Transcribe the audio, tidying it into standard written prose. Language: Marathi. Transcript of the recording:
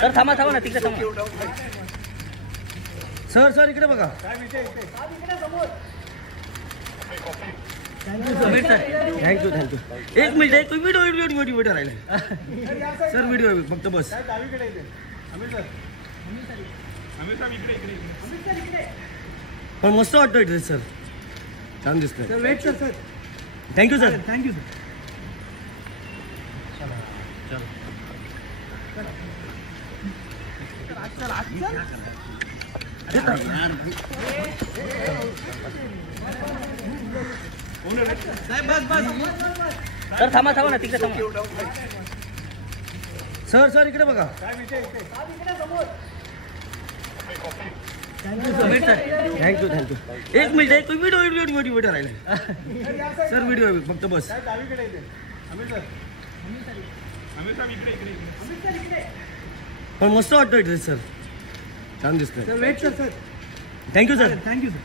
सर थांबा थांबा ना तिकडे थांबा सर सर इकडे बघा थँक्यू थँक्यू एक मिनिट व्हिडिओ राहिला सर व्हिडिओ फक्त बस पण मस्त वाटतोय ड्रेस सर छान दिसतोय sir wait sir thank you sir thank you sir sir थांबा थांबा ना तिकडे थांबा सर सर इकडे बघा थँक्यू थँक्यू एक मिनिट व्हिडिओ राहिला सर व्हिडिओ फक्त बस पण मस्त वाटतोय ड्रेस सर छान दिसतोय sir wait sir thank you sir thank you sir